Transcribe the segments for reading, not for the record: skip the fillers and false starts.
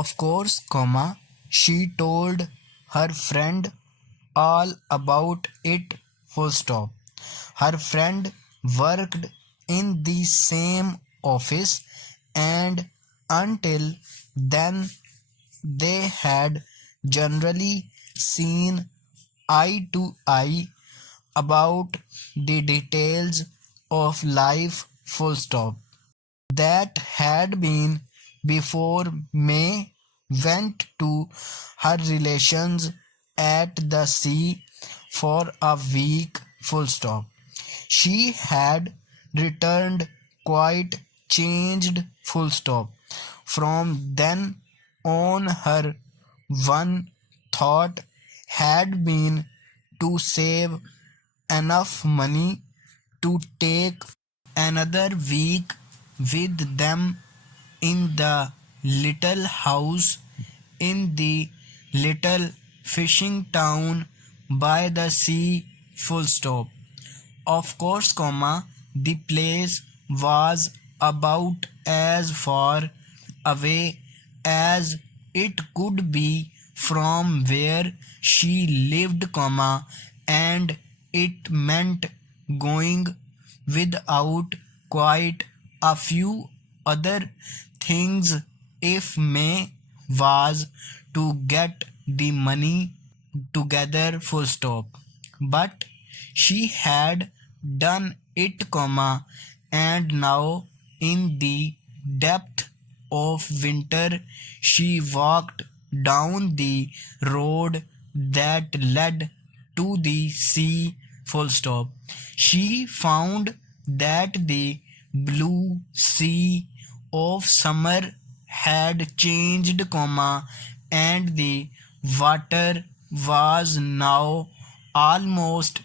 Of course, she told her friend all about it, full stop. Her friend worked in the same office, and until then they had generally seen eye to eye about the details of life, full stop. That had been before May went to her relations at the sea for a week, full stop. She had returned quite changed, full stop. From then on, her one thought had been to save enough money to take another week with them in the little house in the little fishing town by the sea, full stop. Of course, the place was about as far away as it could be from where she lived, and it meant going without quite a few other things if May was to get the money together, full stop. But she had done it, and now in the depth of winter she walked down the road that led to the sea, full stop. She found that the blue sea of summer had changed, and the water was now almost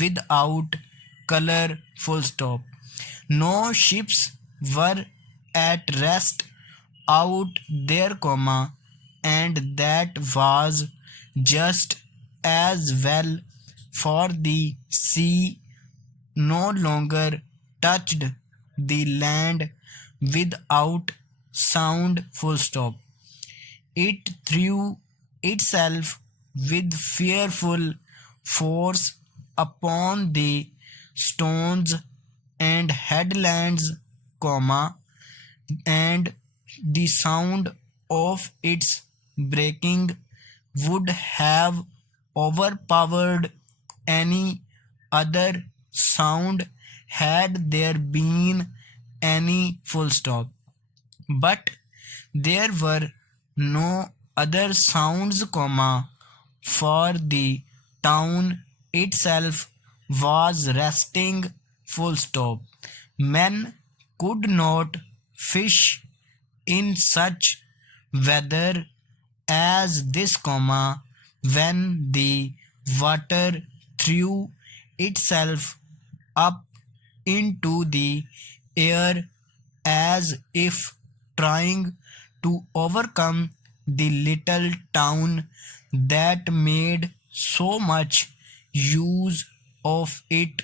without color, full stop. No ships were at rest out there, and that was just as well, for the sea no longer touched the land without sound, full stop. It threw itself with fearful force upon the stones and headlands, and the sound of its breaking would have overpowered any other sound had there been any, full stop. But there were no other sounds, for the town itself was resting, full stop. Men could not fish in such weather as this, when the water threw itself up into the air as if trying to overcome the little town that made so much use of it,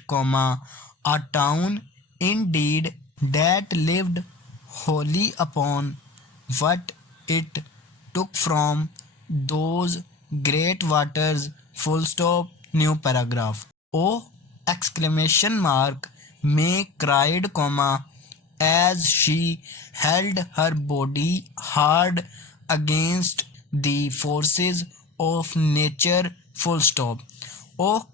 a town indeed that lived wholly upon what it took from those great waters, full stop, new paragraph. Oh! Exclamation mark! May cried, as she held her body hard against the forces of nature, full stop. Oh,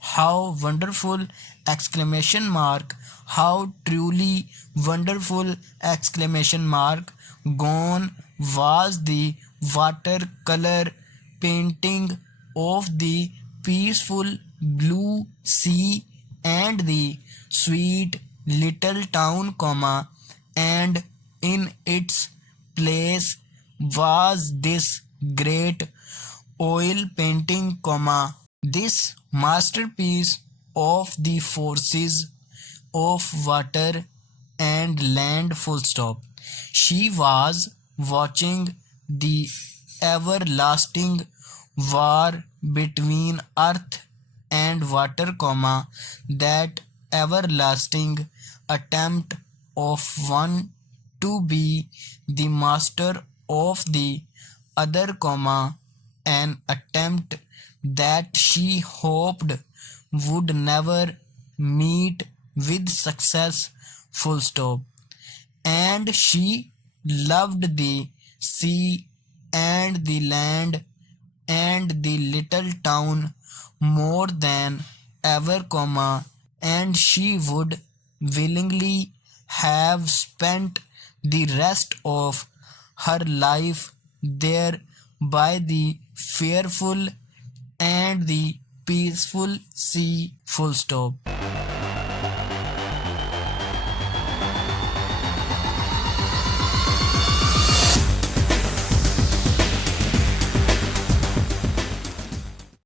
how wonderful! Exclamation mark! How truly wonderful! Exclamation mark! Gone was the watercolor painting of the peaceful blue sea and the sweet little town, and in its place was this great oil painting, this masterpiece of the forces of water and land, full stop. She was watching the everlasting war between earth and water, that everlasting attempt of one to be the master of the other comma, an attempt that she hoped would never meet with success, full stop. And she loved the sea and the land and the little town more than ever, comma, and she would willingly have spent the rest of her life there by the fearful and the peaceful sea, full stop.